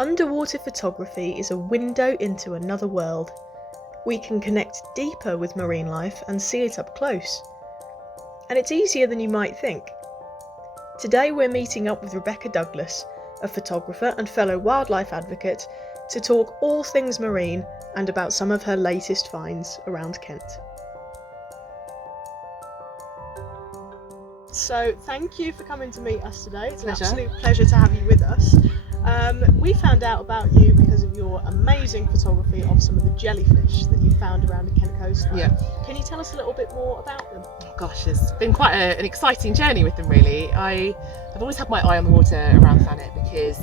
Underwater photography is a window into another world. We can connect deeper with marine life and see it up close. And it's easier than you might think. Today we're meeting up with Rebecca Douglas, a photographer and fellow wildlife advocate, to talk all things marine and about some of her latest finds around Kent. So thank you for coming to meet us today. It's an absolute pleasure to have you with us. We found out about you because of your amazing photography of some of the jellyfish that you found around the Kent coastline. Yeah. Can you tell us a little bit more about them? Gosh, it's been quite an exciting journey with them really. I've always had my eye on the water around Thanet because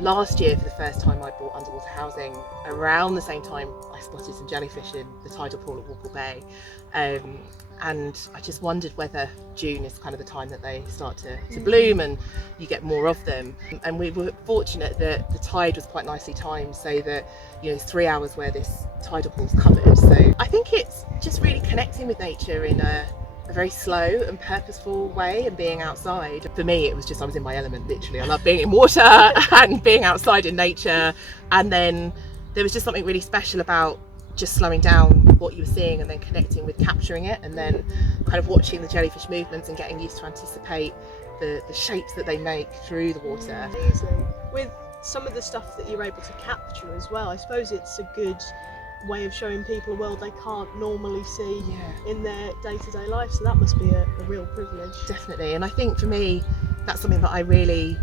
last year for the first time I bought underwater housing. Around the same time I spotted some jellyfish in the tidal pool at Walpole Bay. And I just wondered whether June is kind of the time that they start to bloom and you get more of them. And we were fortunate that the tide was quite nicely timed so that, you know, 3 hours where this tidal pool's covered. So I think it's just really connecting with nature in a very slow and purposeful way and being outside. For me, it was just, I was in my element, literally. I love being in water and being outside in nature. And then there was just something really special about just slowing down what you were seeing and then connecting with capturing it and then kind of watching the jellyfish movements and getting used to anticipate the shapes that they make through the water. Amazing. With some of the stuff that you're able to capture as well, I suppose it's a good way of showing people a world they can't normally see in their day-to-day life, so that must be a real privilege. Definitely, and I think for me that's something that I really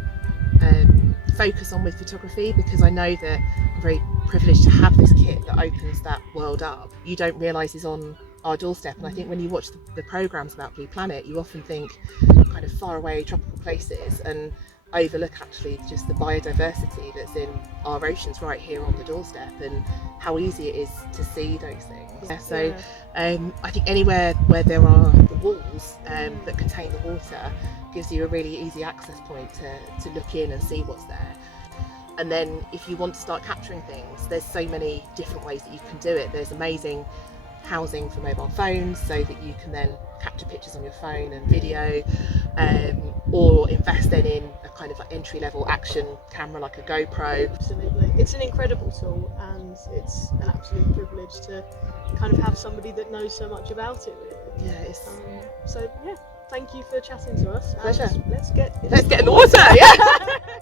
focus on with photography because I know that I'm very privileged to have this kit that opens that world up. You don't realise is on our doorstep, and I think when you watch the programmes about Blue Planet you often think kind of far away tropical places and overlook actually just the biodiversity that's in our oceans right here on the doorstep and how easy it is to see those things. So I think anywhere where there are the walls that contain the water gives you a really easy access point to look in and see what's there. And then if you want to start capturing things, there's so many different ways that you can do it. There's amazing housing for mobile phones so that you can then capture pictures on your phone and video, or invest then in a kind of like entry-level action camera like a GoPro. Absolutely, it's an incredible tool and it's an absolute privilege to kind of have somebody that knows so much about it really. Yeah, so yeah, thank you for chatting to us. Pleasure. Let's get in the water. Yeah.